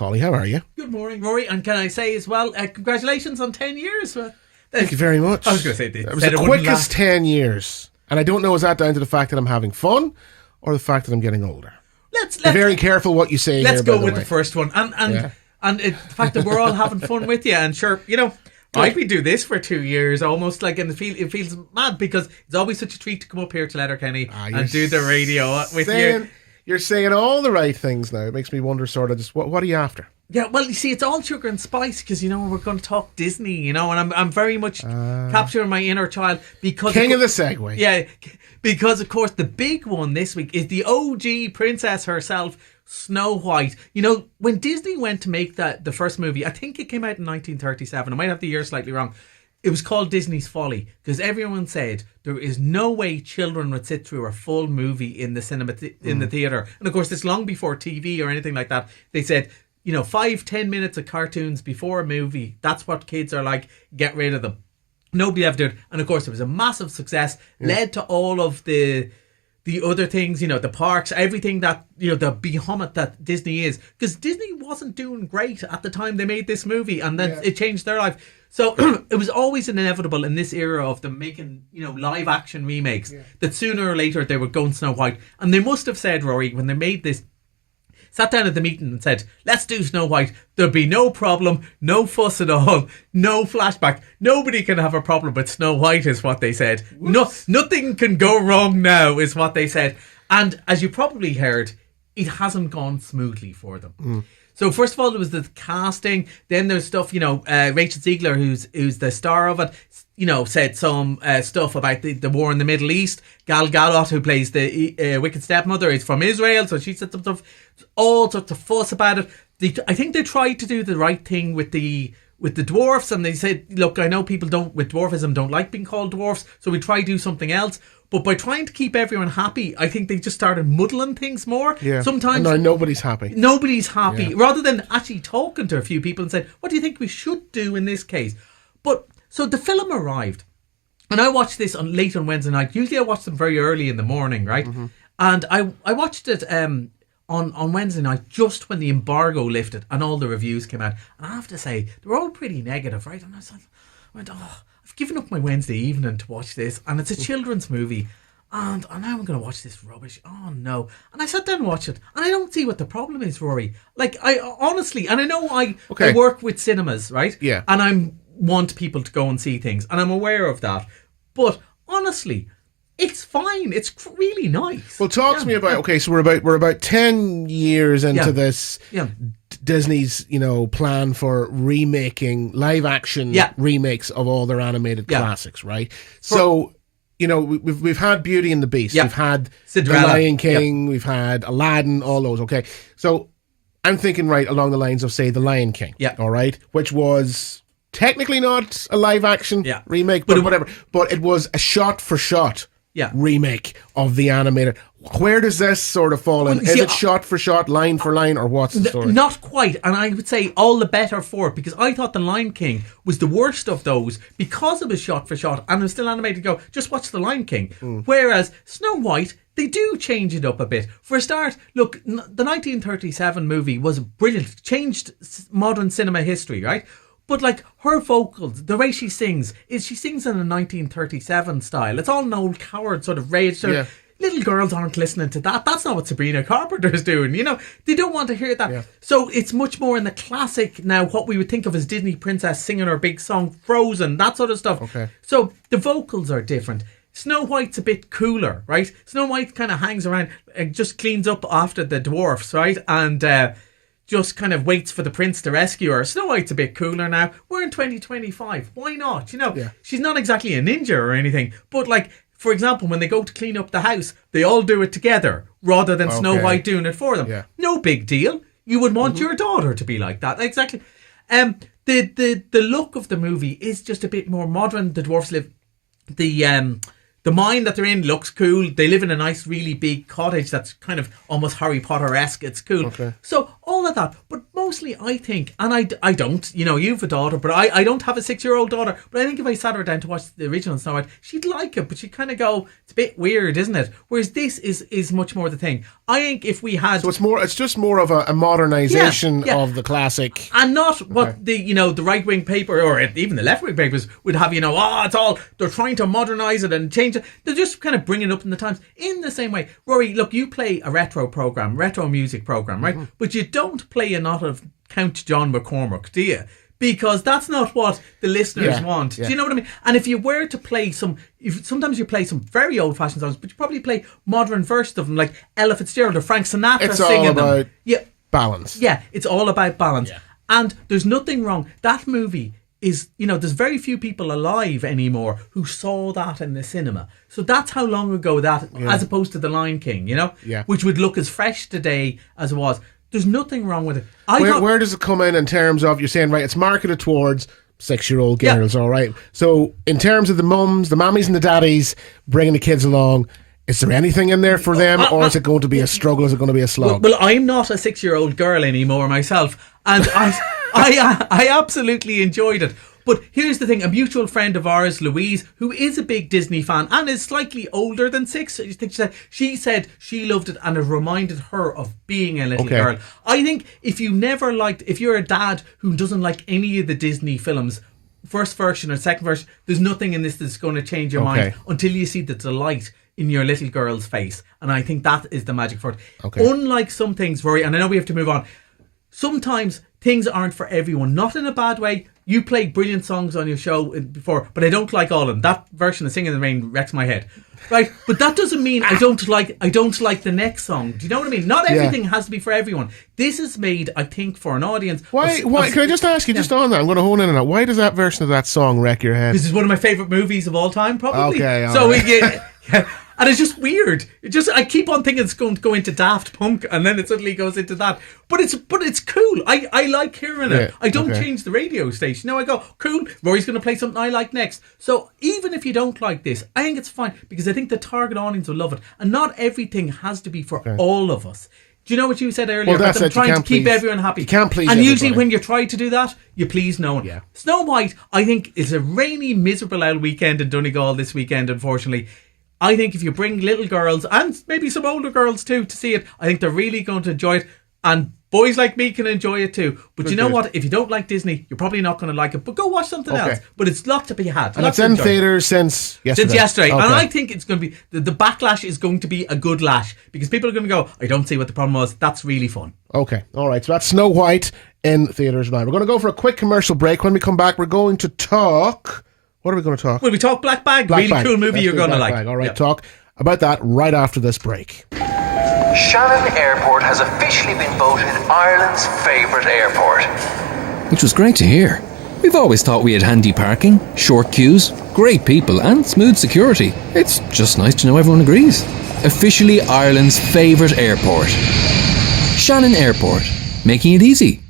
Collie. How are you? Good morning, Rory. And can I say as well, congratulations on 10 years. Thank you very much. I was going to say it was the quickest 10 years. And I don't know, is that down to the fact that I'm having fun or the fact that I'm getting older? Be very careful what you say. Let's go with the first one. And the fact that we're all having fun with you. And sure, I've been doing this for 2 years almost, and it feels mad because it's always such a treat to come up here to Letterkenny and do the radio with you. You're saying all the right things now. It makes me wonder sort of just what are you after? Yeah, well, you see, it's all sugar and spice because, we're going to talk Disney, and I'm very much capturing my inner child because... King of the segue. Yeah, because, of course, the big one this week is the OG princess herself, Snow White. When Disney went to make the first movie, I think it came out in 1937. I might have the year slightly wrong. It was called Disney's Folly because everyone said there is no way children would sit through a full movie in the cinema, in the theatre. And, of course, it's long before TV or anything like that. They said... 5-10 minutes of cartoons before a movie, that's what kids are like, get rid of them. Nobody ever did. And of course it was a massive success, led to all of the other things, the parks, everything that, the behemoth that Disney is, because Disney wasn't doing great at the time they made this movie, and then it changed their life. So it was always inevitable in this era of them making, live action remakes, that sooner or later they would go on Snow White. And they must have said, Rory, when they made this, sat down at the meeting and said, let's do Snow White. There'll be no problem, no fuss at all, no flashback. Nobody can have a problem with Snow White is what they said. Nothing can go wrong now is what they said. And as you probably heard, it hasn't gone smoothly for them. So first of all, there was the casting. Then there's stuff, Rachel Ziegler, who's the star of it, said some stuff about the war in the Middle East. Gal Gadot, who plays the wicked stepmother, is from Israel, so she said some stuff, all sorts of fuss about it. I think they tried to do the right thing with the dwarfs, and they said, look, I know people with dwarfism don't like being called dwarfs, so we try to do something else. But by trying to keep everyone happy, I think they just started muddling things more. Yeah. Sometimes and nobody's happy. Nobody's happy. Rather than actually talking to a few people and saying, what do you think we should do in this case? But so the film arrived, and I watched this late on Wednesday night. Usually I watch them very early in the morning, right? Mm-hmm. And I watched it on Wednesday night just when the embargo lifted and all the reviews came out. And I have to say, they were all pretty negative, right? And I went, I've given up my Wednesday evening to watch this, and it's a children's movie, and now I'm going to watch this rubbish. Oh no. And I sat down and watched it, and I don't see what the problem is, Rory. Like, I honestly, and I know I work with cinemas, right? Yeah. And I want people to go and see things, and I'm aware of that. But honestly, it's fine. It's really nice. Well, talk to me about, so we're about 10 years into this Disney's, plan for remaking live action remakes of all their animated classics, right? So, we've had Beauty and the Beast, we've had Cinderella, The Lion King, we've had Aladdin, all those, okay? So I'm thinking right along the lines of, say, The Lion King, all right? Which was technically not a live action remake, but whatever. But it was a shot for shot remake of the animated. Where does this sort of fall in? Is it shot for shot, line for line, or what's the story? Not quite, and I would say all the better for it, because I thought The Lion King was the worst of those because it was shot for shot and it was still animated. Go, just watch The Lion King. Whereas Snow White, they do change it up a bit. For a start, look, the 1937 movie was brilliant, changed modern cinema history, right? But like her vocals, the way she sings in a 1937 style. It's all Noel Coward sort of rage. Little girls aren't listening to that. That's not what Sabrina Carpenter's doing. They don't want to hear that. Yeah. So it's much more in the classic now, what we would think of as Disney princess singing her big song, Frozen, that sort of stuff. Okay. So the vocals are different. Snow White's a bit cooler, right? Snow White kind of hangs around and just cleans up after the dwarfs, right? And just kind of waits for the prince to rescue her. Snow White's a bit cooler now. We're in 2025. Why not? She's not exactly a ninja or anything, but like, for example, when they go to clean up the house, they all do it together rather than Snow White doing it for them. Yeah. No big deal. You would want your daughter to be like that. Exactly. The look of the movie is just a bit more modern. The dwarfs live. The The mine that they're in looks cool. They live in a nice, really big cottage that's kind of almost Harry Potter-esque. It's cool. Okay. So all of that. But mostly I think, and I don't, you've a daughter, but I don't have a 6-year-old daughter. But I think if I sat her down to watch the original Snow White, she'd like it. But she'd kind of go, it's a bit weird, isn't it? Whereas this is much more the thing. I think if we had... So it's just more of a modernisation of the classic... And not what the right-wing paper, or even the left-wing papers would have, they're trying to modernise it and change it. They're just kind of bringing it up in the times. In the same way, Rory, look, you play a retro music program, right? Mm-hmm. But you don't play a lot of Count John McCormack, do you? Because that's not what the listeners want. Yeah. Do you know what I mean? And if you were to play sometimes you play some very old-fashioned songs, but you probably play modern versions of them, like Ella Fitzgerald or Frank Sinatra singing them. It's all about balance. Yeah, it's all about balance. Yeah. And there's nothing wrong. That movie is, there's very few people alive anymore who saw that in the cinema. So that's how long ago that, as opposed to The Lion King, which would look as fresh today as it was. There's nothing wrong with it. Where does it come in terms of, you're saying, right, it's marketed towards 6-year-old girls, all right. So in terms of the mums, the mammies and the daddies bringing the kids along, is there anything in there for them, or is it going to be a struggle? Is it going to be a slog? Well, I'm not a 6-year-old girl anymore myself, and I absolutely enjoyed it. But here's the thing, a mutual friend of ours, Louise, who is a big Disney fan and is slightly older than 6, I think she said she loved it and it reminded her of being a little girl. I think if you're a dad who doesn't like any of the Disney films, first version or second version, there's nothing in this that's going to change your mind until you see the delight in your little girl's face. And I think that is the magic for it. Unlike some things, Rory, and I know we have to move on, sometimes things aren't for everyone, not in a bad way. You played brilliant songs on your show before, but I don't like all of them. That version of Singing in the Rain wrecks my head. Right? But that doesn't mean I don't like the next song. Do you know what I mean? Not everything has to be for everyone. This is made, I think, for an audience. Why can I just ask you, just on that, I'm going to hone in on that. Why does that version of that song wreck your head? This is one of my favourite movies of all time, probably. Okay, so and it's just weird. I keep on thinking it's going to go into Daft Punk, and then it suddenly goes into that. But it's cool. I like hearing it. I don't change the radio station. No, I go, cool, Rory's going to play something I like next. So even if you don't like this, I think it's fine, because I think the target audience will love it. And not everything has to be for all of us. Do you know what you said earlier about them trying to keep everyone happy? You can't please everybody. Usually when you try to do that, you please no one. Yeah. Snow White, I think, is a rainy, miserable old weekend in Donegal this weekend, unfortunately. I think if you bring little girls, and maybe some older girls too, to see it, I think they're really going to enjoy it. And boys like me can enjoy it too. But you know what? If you don't like Disney, you're probably not going to like it. But go watch something else. But it's lot to be had. And it's in theatres since yesterday. And I think it's going to be, the backlash is going to be a good lash. Because people are going to go, I don't see what the problem was. That's really fun. Okay. All right. So that's Snow White in theatres now. We're going to go for a quick commercial break. When we come back, we're going to talk... What are we going to talk? Well, we talk Black Bag. Cool movie you're going to like. All right, talk about that right after this break. Shannon Airport has officially been voted Ireland's favourite airport. Which was great to hear. We've always thought we had handy parking, short queues, great people and smooth security. It's just nice to know everyone agrees. Officially Ireland's favourite airport. Shannon Airport. Making it easy.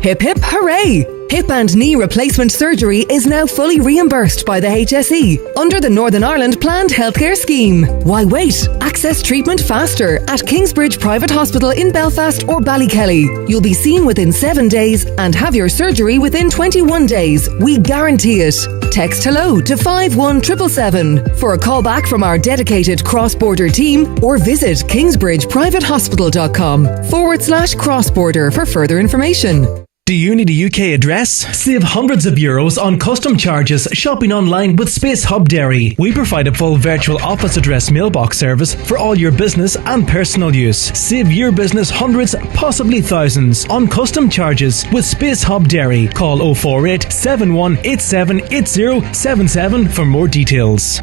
Hip hip hooray! Hip and knee replacement surgery is now fully reimbursed by the HSE under the Northern Ireland Planned Healthcare Scheme. Why wait? Access treatment faster at Kingsbridge Private Hospital in Belfast or Ballykelly. You'll be seen within 7 days and have your surgery within 21 days. We guarantee it. Text hello to 51777 for a call back from our dedicated cross-border team, or visit kingsbridgeprivatehospital.com/cross-border for further information. Do you need a UK address? Save hundreds of euros on custom charges shopping online with Space Hub Dairy. We provide a full virtual office address mailbox service for all your business and personal use. Save your business hundreds, possibly thousands, on custom charges with Space Hub Dairy. Call 048 7187 8077 for more details.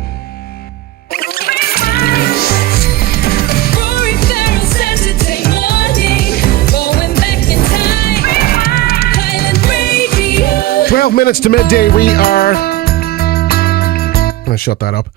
Rory Farrell Saturday morning, going back in time. Highland Radio. 12 minutes to midday. We are... I'm going to shut that up.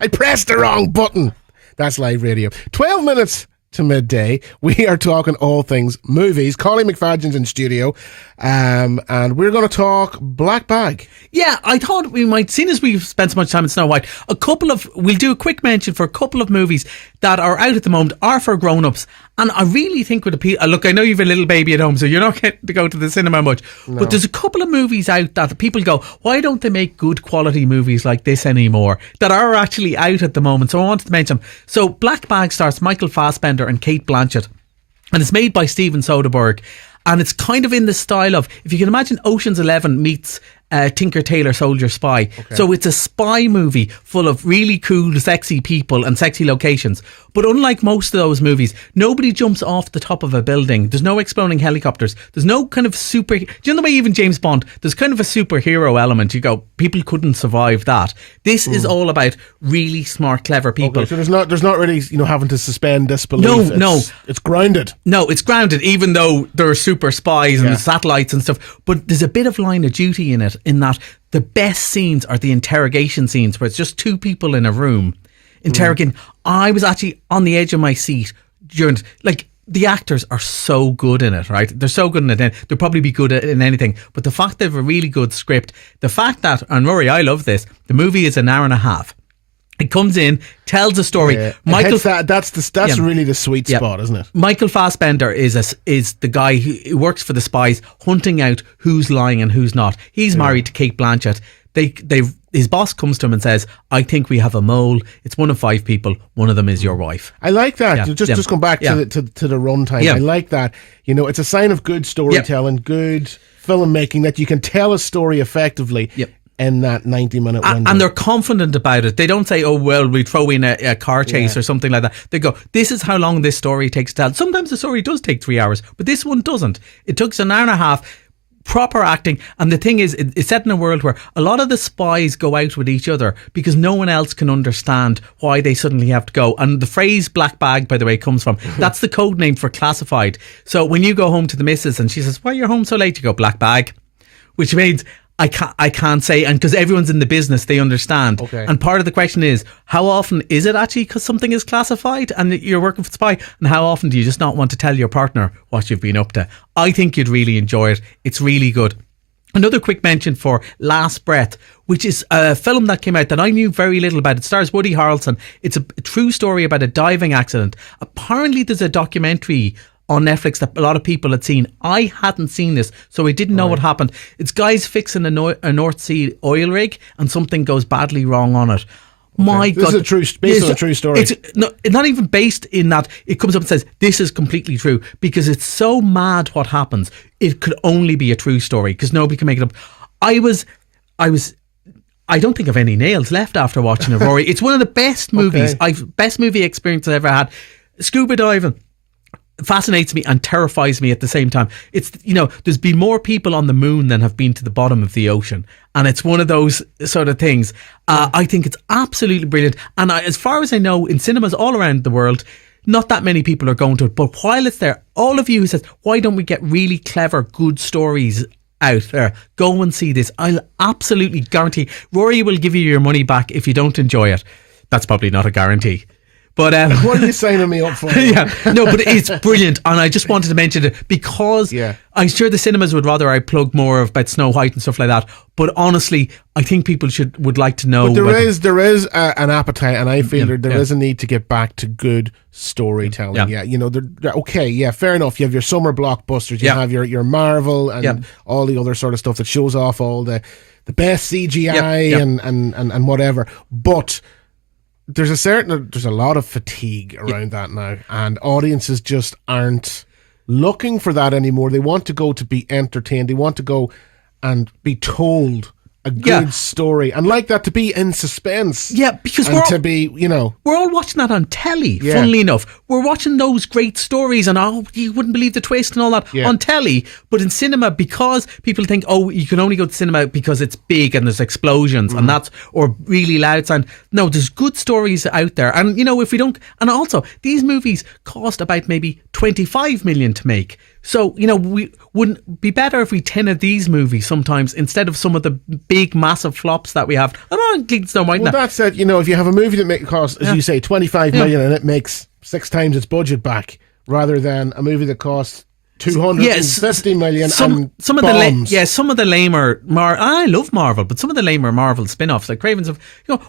I pressed the wrong button. That's live radio. 12 minutes to midday. We are talking all things movies. Collie McPhaidin's in studio, and we're going to talk Black Bag. Yeah, I thought we might, seeing as we've spent so much time in Snow White, we'll do a quick mention for a couple of movies that are out at the moment, are for grown-ups, and I really think would appeal. Look, I know you've a little baby at home, so you're not getting to go to the cinema much, but there's a couple of movies out that people go, why don't they make good quality movies like this anymore, that are actually out at the moment, so I wanted to mention them. So Black Bag stars Michael Fassbender and Kate Blanchett, and it's made by Steven Soderbergh, and it's kind of in the style of, if you can imagine, Ocean's 11 meets Tinker Tailor Soldier Spy. Okay. So it's a spy movie full of really cool, sexy people and sexy locations. But unlike most of those movies, nobody jumps off the top of a building. There's no exploding helicopters. There's no kind of super... Do you know the way even James Bond, there's kind of a superhero element. You go, people couldn't survive that. This is all about really smart, clever people. Okay, so there's not really, having to suspend disbelief. No. It's grounded. No, it's grounded, even though there are super spies and satellites and stuff. But there's a bit of Line of Duty in it, in that the best scenes are the interrogation scenes, where it's just two people in a room interrogating. I was actually on the edge of my seat during, the actors are so good in it, right? They're so good in it. They'll probably be good in anything. But the fact they have a really good script, the fact that, and Rory, I love this, the movie is an hour and a half. It comes in, tells a story. Yeah. Michael, that's really the sweet spot, isn't it? Michael Fassbender is the guy who works for the spies, hunting out who's lying and who's not. He's married to Kate Blanchett. His boss comes to him and says, I think we have a mole. It's one of 5 people. One of them is your wife. I like that. Just come back to the runtime. Yeah. I like that. It's a sign of good storytelling, good filmmaking, that you can tell a story effectively. Yep. In that 90-minute window. And they're confident about it. They don't say, oh, well, we throw in a car chase or something like that. They go, this is how long this story takes to tell. Sometimes the story does take 3 hours, but this one doesn't. It took an hour and a half, proper acting. And the thing is, it's set in a world where a lot of the spies go out with each other because no one else can understand why they suddenly have to go. And the phrase Black Bag, by the way, comes from, that's the code name for classified. So when you go home to the missus and she says, why are you home so late? You go, Black Bag, which means... I can't say, and because everyone's in the business, they understand. Okay. And part of the question is, how often is it actually because something is classified and you're working for the spy, and how often do you just not want to tell your partner what you've been up to? I think you'd really enjoy it. It's really good. Another quick mention for Last Breath, which is a film that came out that I knew very little about. It stars Woody Harrelson. It's a true story about a diving accident. Apparently there's a documentary on Netflix that a lot of people had seen. I hadn't seen this, so I didn't know what happened. It's guys fixing a North Sea oil rig and something goes badly wrong on it. My God. This is based on a true story. It's not even based in that. It comes up and says, this is completely true, because it's so mad what happens. It could only be a true story because nobody can make it up. I don't think I've any nails left after watching it, Rory. It's one of the best movies, best movie experience I've ever had. Scuba diving fascinates me and terrifies me at the same time. It's, there's been more people on the moon than have been to the bottom of the ocean, and it's one of those sort of things. I think it's absolutely brilliant, and as far as I know, in cinemas all around the world, not that many people are going to it. But while it's there, all of you who says, why don't we get really clever, good stories out there, go and see this. I'll absolutely guarantee Rory will give you your money back if you don't enjoy it. That's probably not a guarantee. But what are you signing me up for? But it's brilliant, and I just wanted to mention it because I'm sure the cinemas would rather I plug more about Snow White and stuff like that. But honestly, I think people would like to know. But there is an appetite, and I feel there is a need to get back to good storytelling. Fair enough. You have your summer blockbusters, you have your Marvel and all the other sort of stuff that shows off all the best CGI and whatever, but there's a lot of fatigue around that now, and audiences just aren't looking for that anymore. They want to go to be entertained. They want to go and be told a good story, and like that, to be in suspense. Yeah, because we're all watching that on telly. Yeah. Funnily enough, we're watching those great stories, and you wouldn't believe the twist and all that on telly. But in cinema, because people think, you can only go to cinema because it's big and there's explosions and that's, or really loud sound. No, there's good stories out there, and if we don't, and also these movies cost about maybe 25 million to make. So, we wouldn't be better if we 10 of these movies sometimes instead of some of the big, massive flops that we have. I'm not kids don't mind that. Well, that said, if you have a movie that costs, as you say, 25 million and it makes 6 times its budget back, rather than a movie that costs 250 million and some bombs. Some of the lamer I love Marvel, but some of the lamer Marvel spin-offs like Craven's of,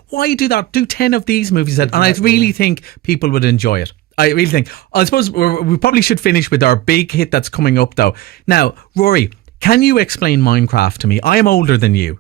why do that? Do 10 of these movies, and I really think people would enjoy it. I really think. I suppose we probably should finish with our big hit that's coming up, though. Now, Rory, can you explain Minecraft to me? I am older than you.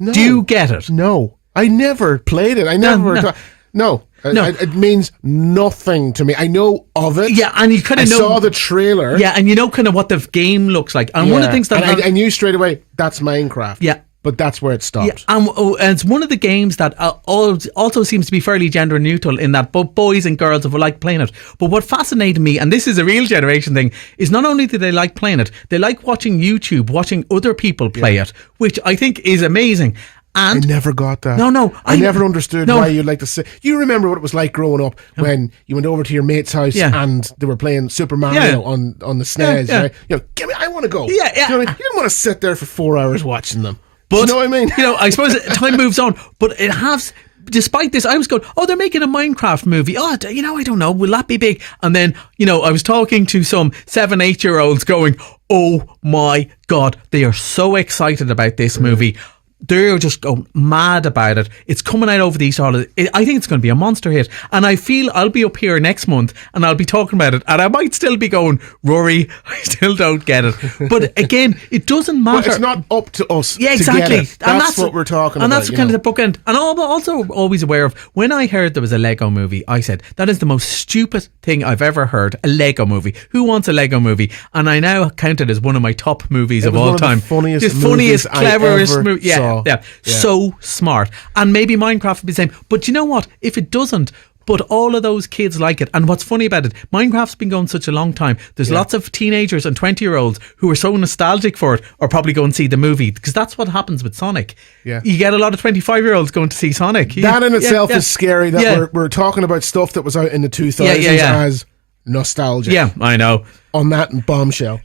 No. Do you get it? No. I never played it. I never... No. It means nothing to me. I know of it. Yeah, and you kind of know... I saw the trailer. Yeah, and you know kind of what the game looks like. And one of the things that... I knew straight away, that's Minecraft. Yeah. But that's where it stopped. Yeah, and it's one of the games that also seems to be fairly gender neutral in that both boys and girls have liked playing it. But what fascinated me, and this is a real generation thing, is not only do they like playing it, they like watching YouTube, watching other people play it, which I think is amazing. And I never got that. No. I never understood why you'd like to say... You remember what it was like growing up when you went over to your mate's house and they were playing Super Mario on the SNES, right? I want to go. Yeah. You didn't want to sit there for 4 hours watching them. But, you know what I mean? I suppose time moves on, but it has... Despite this, I was going, they're making a Minecraft movie. I don't know. Will that be big? And then, I was talking to some 7-8-year-olds going, oh my God, they are so excited about this movie. They're just going mad about it. It's coming out over the Easter holidays. I think it's going to be a monster hit. And I feel I'll be up here next month and I'll be talking about it. And I might still be going, Rory, I still don't get it. But again, it doesn't matter. Well, it's not up to us to get it. That's what we're talking about. And that's kind of the bookend. And I'm also always aware of, when I heard there was a Lego movie, I said, that is the most stupid thing I've ever heard. A Lego movie. Who wants a Lego movie? And I now count it as one of my top movies of all time. The funniest, cleverest movie. Yeah. Yeah. So smart. And maybe Minecraft would be the same. But you know what? If it doesn't, but all of those kids like it. And what's funny about it, Minecraft's been going such a long time. There's lots of teenagers and 20-year-olds who are so nostalgic for it or probably go and see the movie, because that's what happens with Sonic. Yeah. You get a lot of 25-year-olds going to see Sonic. That in itself is scary, that we're talking about stuff that was out in the 2000s as nostalgia. Yeah, I know. On that bombshell.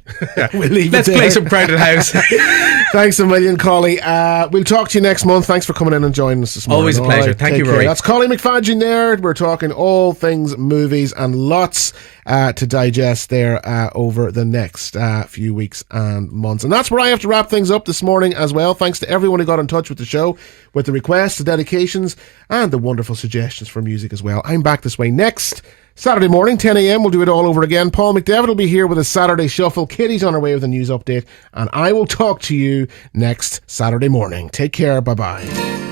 We'll leave Let's it there. play some Crowded House. Thanks a million, Collie. We'll talk to you next month. Thanks for coming in and joining us this morning. Always a pleasure. Thank you, Rory. That's Collie McPhaidin there. We're talking all things movies and lots to digest there over the next few weeks and months. And that's where I have to wrap things up this morning as well. Thanks to everyone who got in touch with the show, with the requests, the dedications, and the wonderful suggestions for music as well. I'm back this way next Saturday morning, 10 a.m. We'll do it all over again. Paul McDevitt will be here with a Saturday Shuffle. Kitty's on her way with a news update. And I will talk to you next Saturday morning. Take care. Bye-bye.